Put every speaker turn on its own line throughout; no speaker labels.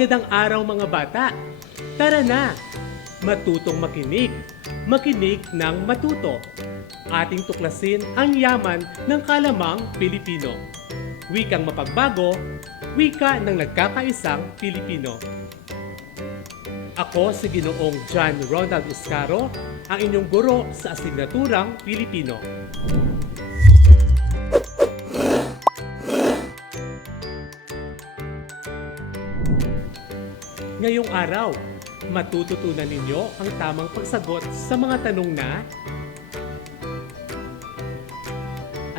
Magandang araw mga bata. Tara na, matutong makinig. Makinig ng matuto. Ating tuklasin ang yaman ng kalamang Pilipino. Wikang mapagbago, wika ng nagkakaisang Pilipino. Ako si Ginoong John Ronald Iscaro, ang inyong guro sa asignaturang Pilipino. Ngayong araw, matututunan ninyo ang tamang pagsagot sa mga tanong na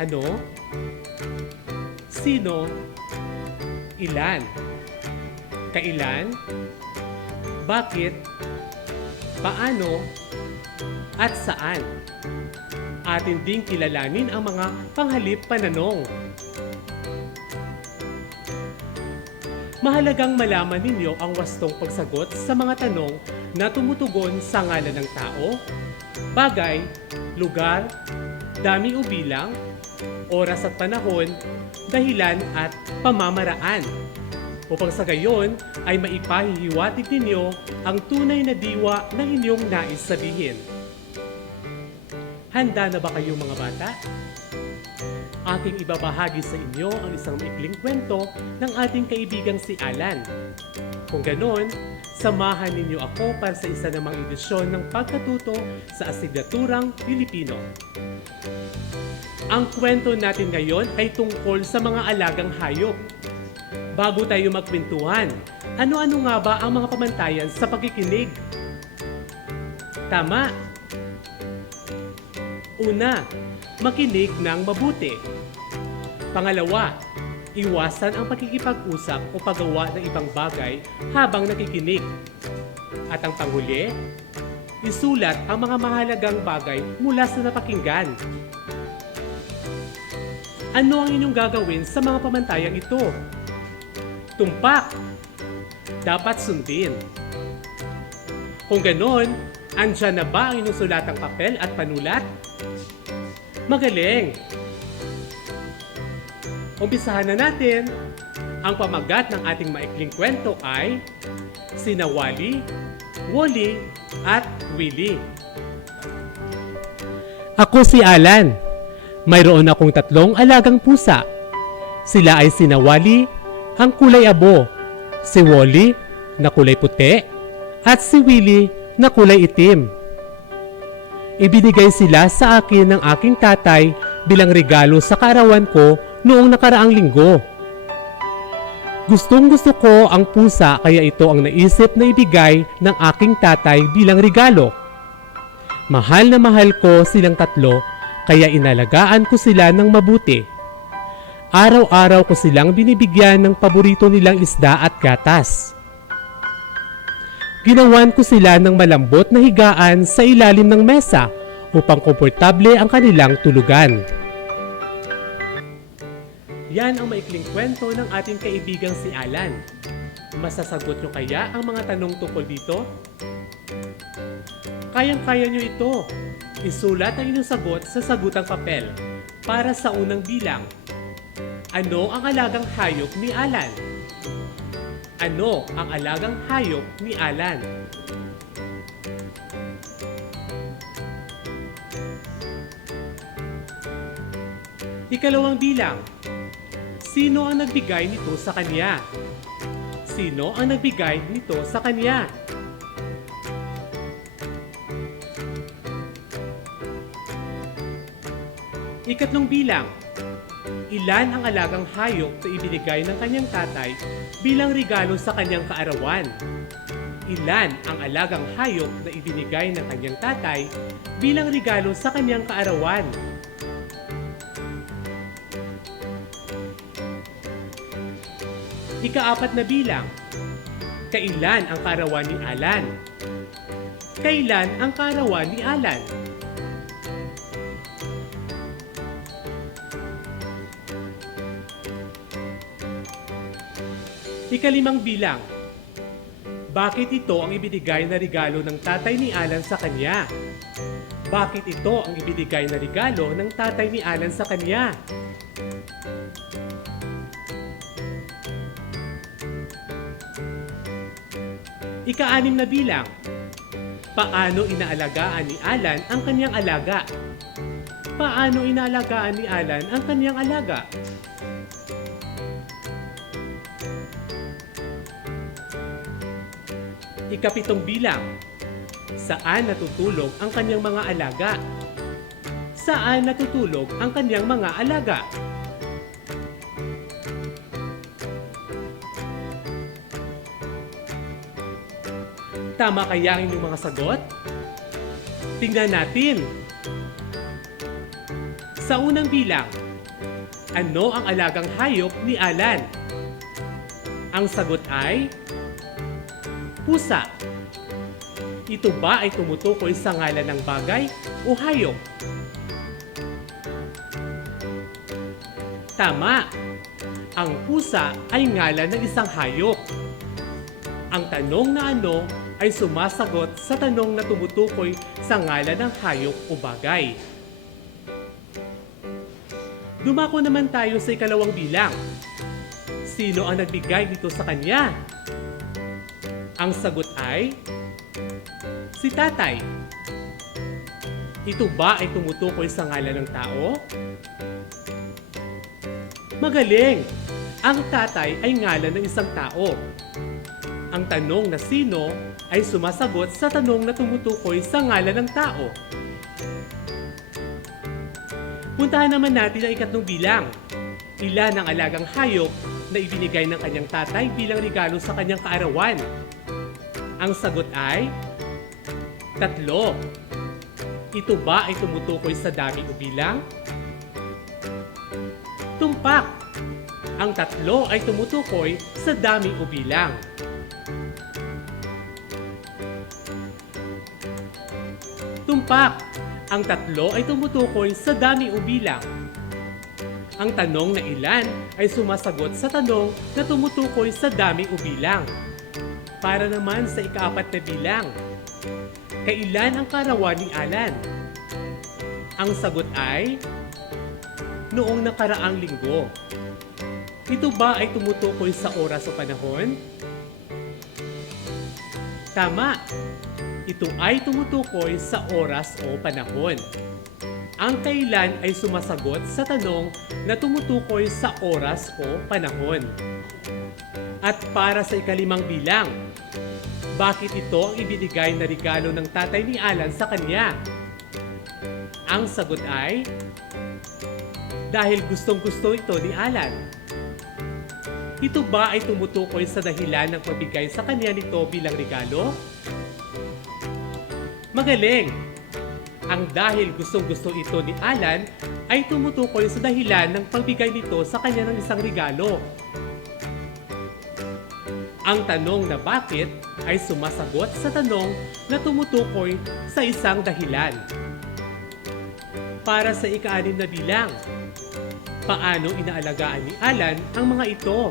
Ano? Sino? Ilan? Kailan? Bakit? Paano? At saan? Atin ding kilalanin ang mga panghalip pananong. Mahalagang malaman ninyo ang wastong pagsagot sa mga tanong na tumutugon sa ngalan ng tao, bagay, lugar, dami o bilang, oras at panahon, dahilan at pamamaraan. Upang sa gayon ay maipahihiwatig ninyo ang tunay na diwa ng inyong nais sabihin. Handa na ba kayo mga bata? Aking ibabahagi sa inyo ang isang maikling kwento ng ating kaibigang si Alan. Kung ganon, samahan ninyo ako para sa isa namang edisyon ng pagkatuto sa asignaturang Pilipino. Ang kwento natin ngayon ay tungkol sa mga alagang hayop. Bago tayo magkwentuhan, ano-ano nga ba ang mga pamantayan sa pagkikinig? Tama! Una, makinig ng mabuti. Pangalawa, iwasan ang pakikipag-usap o paggawa ng ibang bagay habang nakikinig. At ang panghuli, isulat ang mga mahalagang bagay mula sa napakinggan. Ano ang inyong gagawin sa mga pamantayang ito? Tumpak! Dapat sundin. Kung ganon, andyan na ba ang inyong sulatang papel at panulat? Magaling! Umpisahan na natin. Ang pamagat ng ating maikling kwento ay Sina Wally, Wally, at Willie. Ako si Alan. Mayroon akong tatlong alagang pusa. Sila ay sina Wally, ang kulay abo, si Wally, na kulay puti, at si Willie, na kulay itim. Ibinigay sila sa akin ng aking tatay bilang regalo sa kaarawan ko noong nakaraang linggo. Gustong gusto ko ang pusa kaya ito ang naisip na ibigay ng aking tatay bilang regalo. Mahal na mahal ko silang tatlo kaya inalagaan ko sila ng mabuti. Araw-araw ko silang binibigyan ng paborito nilang isda at gatas. Ginawan ko sila ng malambot na higaan sa ilalim ng mesa upang komportable ang kanilang tulugan. Yan ang maikling kwento ng ating kaibigang si Alan. Masasagot nyo kaya ang mga tanong tungkol dito? Kayang-kaya nyo ito. Isulat ang inyong sagot sa sagutang papel para sa unang bilang. Ano ang alagang hayop ni Alan? Ano ang alagang hayop ni Alan? Ikalawang bilang. Sino ang nagbigay nito sa kanya? Sino ang nagbigay nito sa kanya? Ikatlong bilang. Ilan ang alagang hayop na ibinigay ng kanyang tatay bilang regalo sa kanyang kaarawan? Ilan ang alagang hayop na ibinigay ng kanyang tatay bilang regalo sa kanyang kaarawan? Ikaapat na bilang. Kailan ang karawan ni Alan? Kailan ang karawan ni Alan? Ikalimang bilang. Bakit ito ang ibinigay na regalo ng tatay ni Alan sa kanya? Bakit ito ang ibinigay na regalo ng tatay ni Alan sa kanya? Ika-anim na bilang. Paano inaalagaan ni Alan ang kanyang alaga? Paano inaalagaan ni Alan ang kanyang alaga? Ikapitong bilang. Saan natutulog ang kanyang mga alaga? Saan natutulog ang kanyang mga alaga? Tama kaya ang inyong mga sagot? Tingnan natin. Sa unang bilang, ano ang alagang hayop ni Alan? Ang sagot ay pusa. Ito ba ay tumutukoy sa ngalan ng bagay o hayop? Tama! Ang pusa ay ngalan ng isang hayop. Ang tanong na ano ay sumasagot sa tanong na tumutukoy sa ngalan ng hayop o bagay. Dumako naman tayo sa ikalawang bilang. Sino ang nagbigay dito sa kanya? Ang sagot ay si tatay. Ito ba ay tumutukoy sa ngalan ng tao? Magaling! Ang tatay ay ngalan ng isang tao. Ang tanong na sino ay sumasagot sa tanong na tumutukoy sa ngalan ng tao. Puntahan naman natin ang ikatlong bilang. Ilan ang alagang hayop na ibinigay ng kanyang tatay bilang regalo sa kanyang kaarawan? Ang sagot ay tatlo. Ito ba ay tumutukoy sa dami o bilang? Tumpak. Ang tatlo ay tumutukoy sa dami o bilang. Tumpak. Ang tatlo ay tumutukoy sa dami o bilang. Ang tanong na ilan ay sumasagot sa tanong na tumutukoy sa dami o bilang. Para naman sa ikaapat na bilang. Kailan ang karawan ni Alan? Ang sagot ay noong nakaraang linggo. Ito ba ay tumutukoy sa oras o panahon? Tama! Ito ay tumutukoy sa oras o panahon. Ang kailan ay sumasagot sa tanong na tumutukoy sa oras o panahon. At para sa ikalimang bilang, bakit ito ang ibinigay na regalo ng tatay ni Alan sa kanya? Ang sagot ay, dahil gustong gusto ito ni Alan. Ito ba ay tumutukoy sa dahilan ng pagbigay sa kanya nito bilang regalo? Magaling! Ang dahil gustong gusto ito ni Alan ay tumutukoy sa dahilan ng pagbigay nito sa kanya ng isang regalo. Ang tanong na bakit ay sumasagot sa tanong na tumutukoy sa isang dahilan. Para sa ika-anim na bilang, paano inaalagaan ni Alan ang mga ito?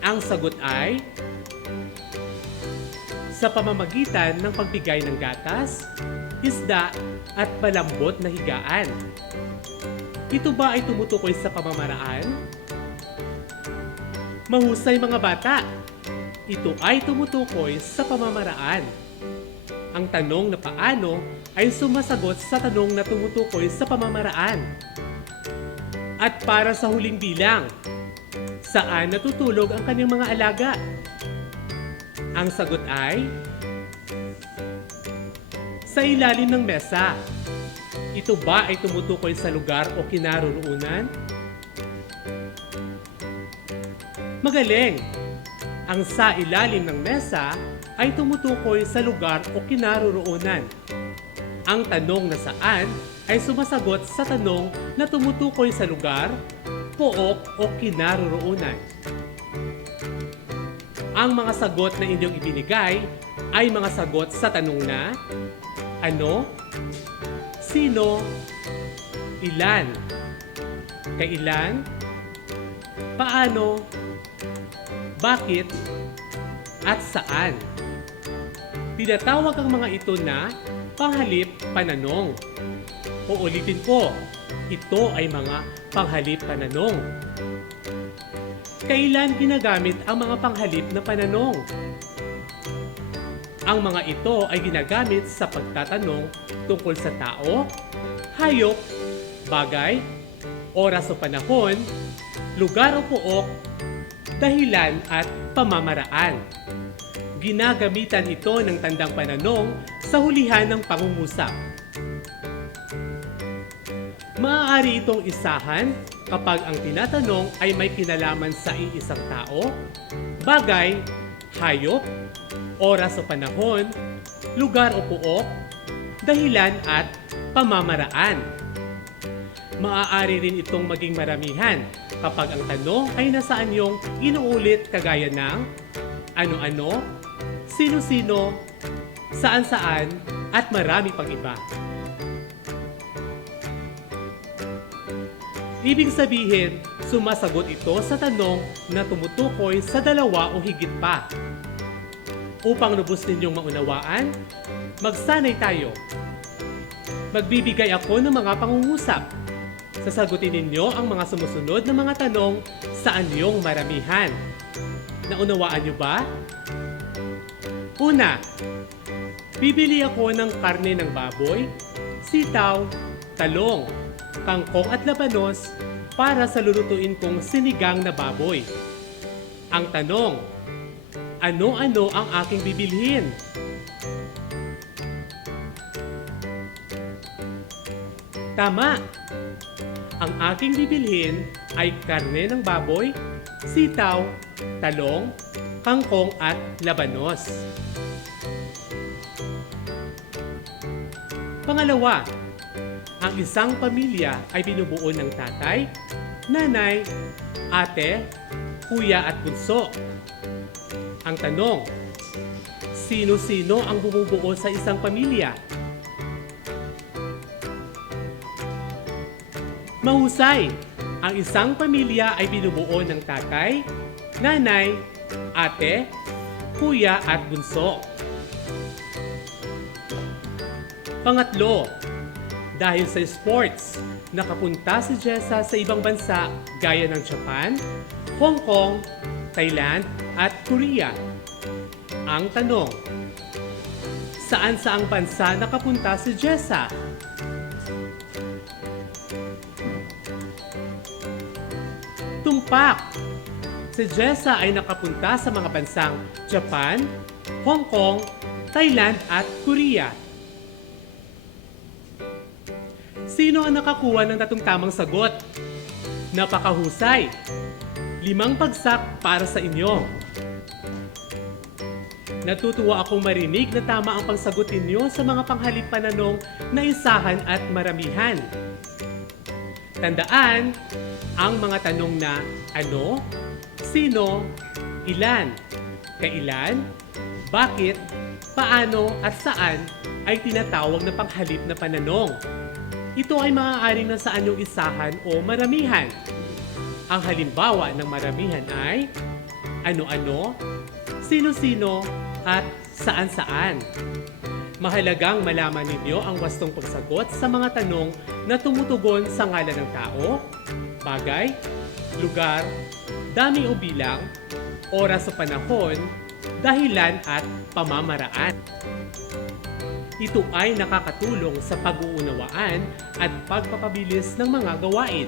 Ang sagot ay sa pamamagitan ng pagbigay ng gatas, isda at malambot na higaan. Ito ba ay tumutukoy sa pamamaraan? Mahusay mga bata! Ito ay tumutukoy sa pamamaraan. Ang tanong na paano ay sumasagot sa tanong na tumutukoy sa pamamaraan. At para sa huling bilang, saan natutulog ang kanyang mga alaga? Ang sagot ay sa ilalim ng mesa. Ito ba ay tumutukoy sa lugar o kinaroroonan? Magaling! Ang sa ilalim ng mesa ay tumutukoy sa lugar o kinaroroonan. Ang tanong na saan ay sumasagot sa tanong na tumutukoy sa lugar, pook o kinaroroonan. Ang mga sagot na inyong ibinigay ay mga sagot sa tanong na ano, sino, ilan, kailan, paano, bakit, at saan. Tinatawag ang mga ito na panghalip pananong. Uulitin ko, ito ay mga panghalip pananong. Kailan ginagamit ang mga panghalip na pananong? Ang mga ito ay ginagamit sa pagtatanong tungkol sa tao, hayop, bagay, oras o panahon, lugar o pook, dahilan at pamamaraan. Ginagamitan ito ng tandang pananong sa hulihan ng pangungusap. Maaari itong isahan kapag ang tinatanong ay may kinalaman sa iisang tao, bagay, hayop, oras o panahon, lugar o puok, dahilan at pamamaraan. Maaari rin itong maging maramihan kapag ang tanong ay nasaan yung inuulit kagaya ng ano-ano, sino-sino, saan-saan, at marami pang iba. Ibig sabihin, sumasagot ito sa tanong na tumutukoy sa dalawa o higit pa. Upang lubos ninyong maunawaan, magsanay tayo. Magbibigay ako ng mga pangungusap. Sasagutin ninyo ang mga sumusunod na mga tanong sa anyong maramihan. Naunawaan nyo ba? Una, bibili ako ng karne ng baboy, sitaw, talong, kangkong at labanos para sa lulutuin kong sinigang na baboy. Ang tanong, ano-ano ang aking bibilhin? Tama! Ang aking bibilhin ay karne ng baboy, sitaw, talong, kangkong at labanos. Pangalawa, ang isang pamilya ay binubuo ng tatay, nanay, ate, kuya at bunso. Ang tanong, sino-sino ang bumubuo sa isang pamilya? Mahusay! Ang isang pamilya ay binubuo ng tatay, nanay, ate, kuya at bunso. Pangatlo, dahil sa sports, nakapunta si Jessa sa ibang bansa gaya ng Japan, Hong Kong, Thailand at Korea. Ang tanong, saan saang bansa nakapunta si Jessa? Tumpak! Si Jessa ay nakapunta sa mga bansang Japan, Hong Kong, Thailand at Korea. Sino ang nakakuha ng tatong tamang sagot? Napakahusay! Limang bagsak para sa inyo. Natutuwa akong marinig na tama ang pagsagot ninyo sa mga panghalip pananong na isahan at maramihan. Tandaan, ang mga tanong na ano, sino, ilan, kailan, bakit, paano at saan ay tinatawag na panghalip na pananong. Ito ay maaaring nasa anyong isahan o maramihan. Ang halimbawa ng maramihan ay ano-ano, sino-sino, at saan-saan. Mahalagang malaman ninyo ang wastong pagsagot sa mga tanong na tumutugon sa ngalan ng tao, bagay, lugar, dami o bilang, oras o panahon, dahilan at pamamaraan. Ito ay nakakatulong sa pag-uunawaan at pagpapabilis ng mga gawain.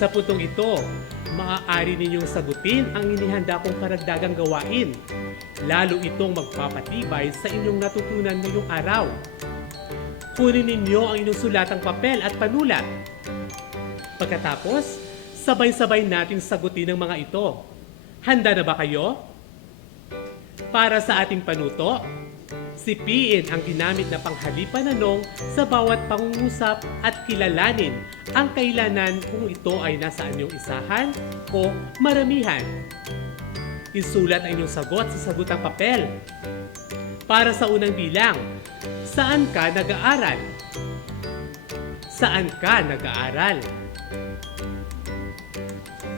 Sa putong ito, maaari ninyong sagutin ang inihanda kong karagdagang gawain. Lalo itong magpapatibay sa inyong natutunan ngayong araw. Kunin ninyo ang inyong sulatang papel at panulat. Pagkatapos, sabay-sabay nating sagutin ang mga ito. Handa na ba kayo? Para sa ating panuto, sipiin ang ginamit na panghalipananong sa bawat pangungusap at kilalanin ang kailanan kung ito ay nasa anyong isahan o maramihan. Isulat ang inyong sagot sa sagutang papel. Para sa unang bilang, saan ka nag-aaral? Saan ka nag-aaral?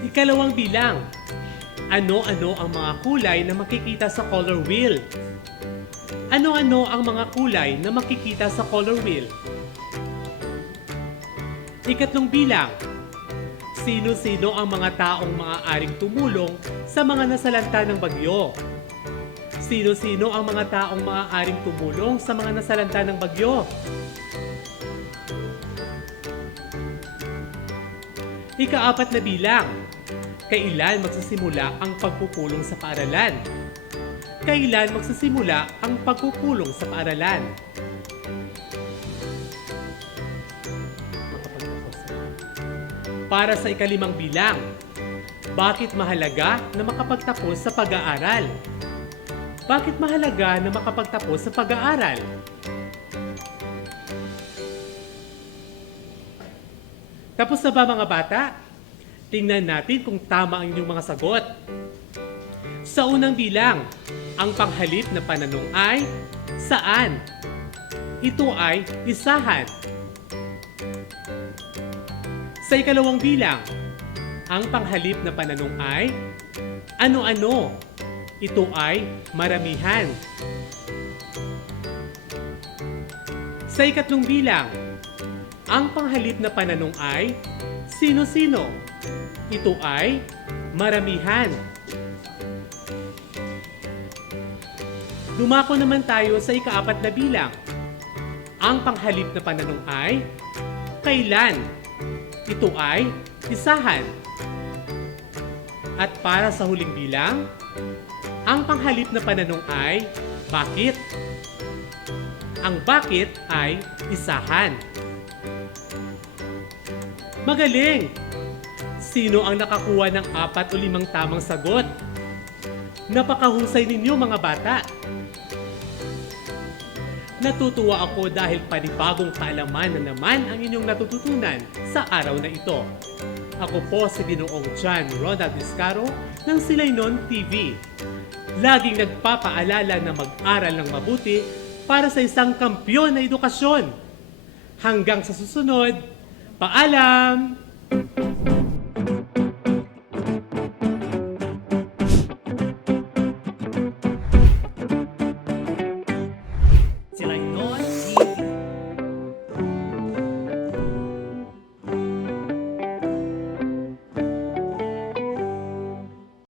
Ikalawang bilang, ano-ano ang mga kulay na makikita sa color wheel? Ano-ano ang mga kulay na makikita sa color wheel? Ikatlong bilang, Sino-sino ang mga taong maaaring tumulong sa mga nasalanta ng bagyo? Sino-sino ang mga taong maaaring tumulong sa mga nasalanta ng bagyo? Ikaapat na bilang. Kailan magsisimula ang pagpupulong sa paaralan? Kailan magsisimula ang pagpupulong sa paaralan? Para sa ikalimang bilang, bakit mahalaga na makapagtapos sa pag-aaral? Bakit mahalaga na makapagtapos sa pag-aaral? Tapos na ba mga bata? Tingnan natin kung tama ang inyong mga sagot. Sa unang bilang, ang panghalip na pananong ay saan? Ito ay isahan. Sa ikalawang bilang, ang panghalip na pananong ay ano-ano? Ito ay maramihan. Sa ikatlong bilang, ang panghalip na pananong ay sino-sino? Ito ay maramihan. Dumako naman tayo sa ikaapat na bilang. Ang panghalip na pananong ay kailan? Ito ay isahan. At para sa huling bilang, ang panghalip na pananong ay bakit? Ang bakit ay isahan. Magaling! Sino ang nakakuha ng apat o limang tamang sagot? Napakahusay ninyo mga bata! Natutuwa ako dahil panibagong kaalaman na naman ang inyong natututunan sa araw na ito. Ako po si Ginoong John Ronald Iscaro ng Silaynon TV. Laging nagpapaalala na mag-aral ng mabuti para sa isang kampyon na edukasyon. Hanggang sa susunod, paalam!